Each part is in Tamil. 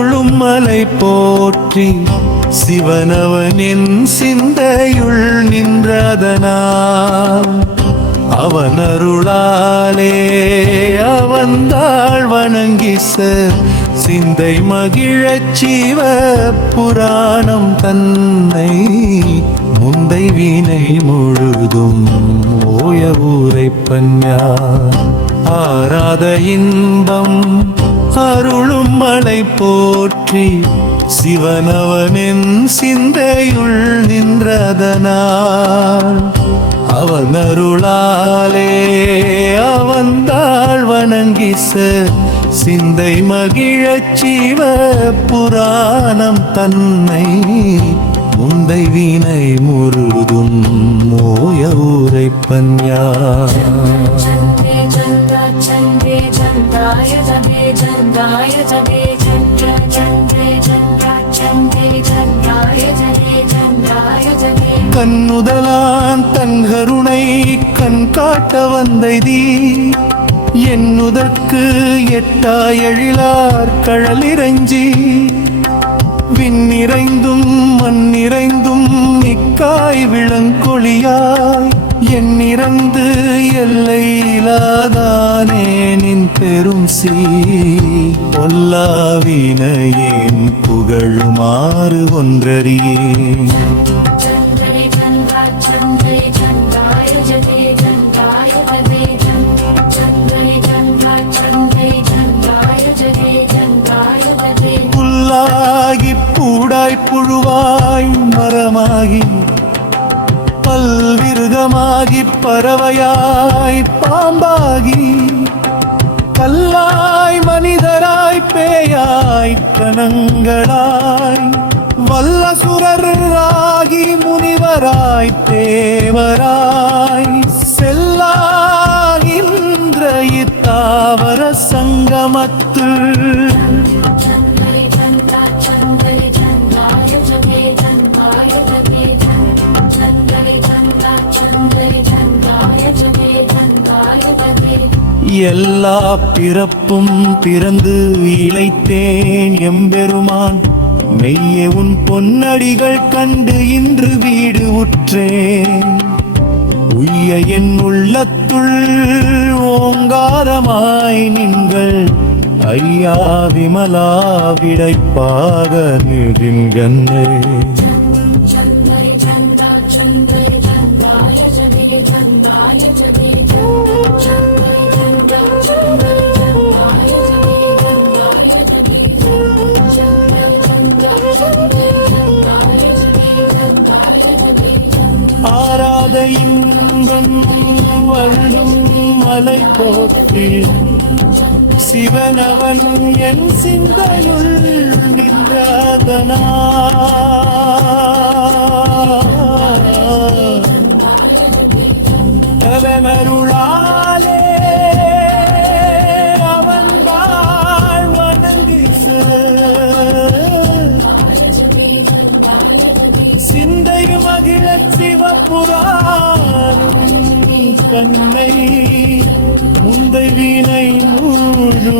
அருளும் மலை போற்றி சிவனவன் என் சிந்தையுள் நின்றதனால் அவன் அருளாலே அவந்தாள் வணங்கி சிந்தை மகிழச் சிவ புராணம் தன்னை முந்தை வீணை முழுதும் ஓய ஊரைப்பன் ஆராத இன்பம் அருளும் மலை போற்றி சிவனவனின் சிந்தையுள் நின்றதனால் அவன் அருளாலே அவந்தாள் வணங்கி சிந்தை மகிழச் சிவ புராணம் தன்னை முந்தை வீணை முழுதும் மோய ஊரைப்பன் கண்ணுதலான் தன் கருணை கண் காட்ட வந்தைதி என்னுதற்கு எட்டாய் எழிலார் கழலிரஞ்சி விண்ணிறைந்தும் மண்ணிறைந்தும் மிக்காய் விளங்கொழியாய் எண்ணிறந்து எல்லையிலாதானே நின் பெரும் பொல்லாவினையேன் புகழுமாறு ஒன்றறியேன் புல்லாகி பூடாய் புழுவாய் மரமாகி பல்விருகமாகி பறவையாய் பாம்பாகி கல்லாய் மனிதராய் பேயாய் கணங்களாய் வல்லசுரராகி முனிவராய் தேவராய் செல்லாகின்ற இத்தாவர சங்கமத்து எல்லா பிறப்பும் பிறந்து இளைத்தேன் எம்பெருமான் மெய்யே உன் பொன்னடிகள் கண்டு இன்று வீடு உற்றேன் உய்ய என் உள்ளத்துள் ஓங்காரமாய் நீங்கள் ஐயா விமலா விடைப்பாக நின்கண்ணே ஆராத இன்பம் வள்ளும் மலை போற்றி சிவனவன் என் சிந்தையுள் நின்றதனாலே அவன் வாழ் வணங்கி சிந்தை மகிழச் சிவபுராணம் கண்ணை முந்தை வீணை முழு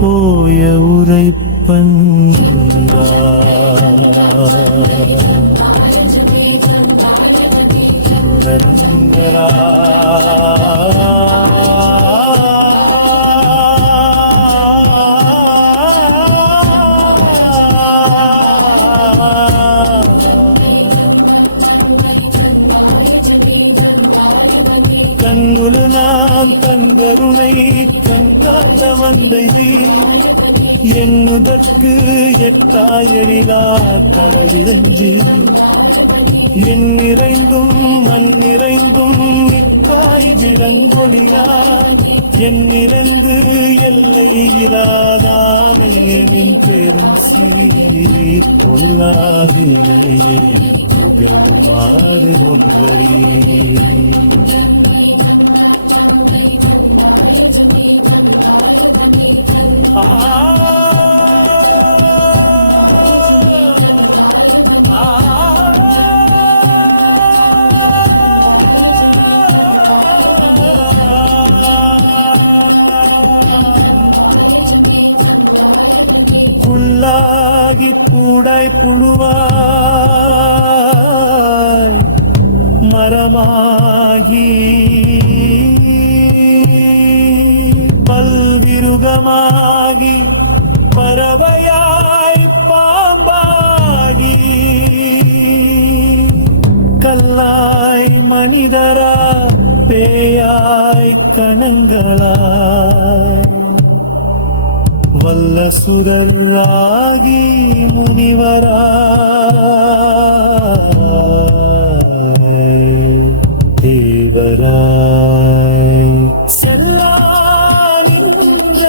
போய உரைப்பன் கண்ணுல நாம் தன் கருணை கண் காட்ட வந்தைதி என்னுதற்கு எட்டாயழிலா கடலிரஞ்சி என் நிறைந்தும் மண் நிறைந்தும் மிக்காய் விளங்கொழியா என் நிறைந்து எல்லை இலாதானே நின் பெரும் சீர் பொல்லாதினையே புகழுமாறு ஒன்றறியே புல்லாகி பூடாய் புழுவாய் மரமாகி பல்விருகமாகி பறவையாய் பாம்பாகி கல்லாய் மனிதரா பேயாய் கணங்களாய் வல்ல சுரராகி முனிவராய் தேவராய் செல்லா நின்ற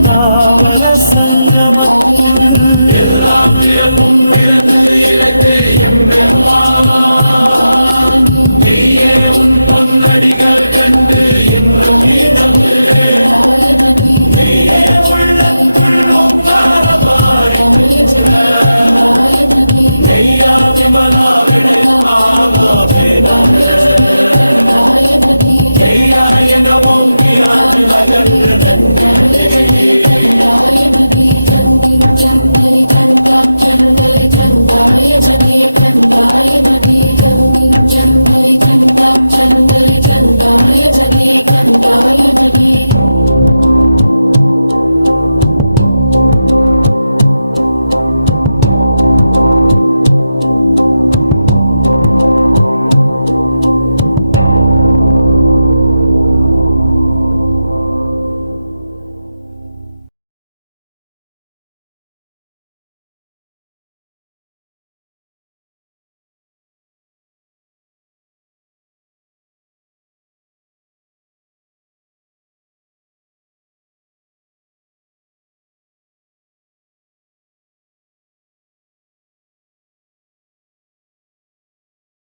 தாவர சங்கமத்துள் எல்லாம்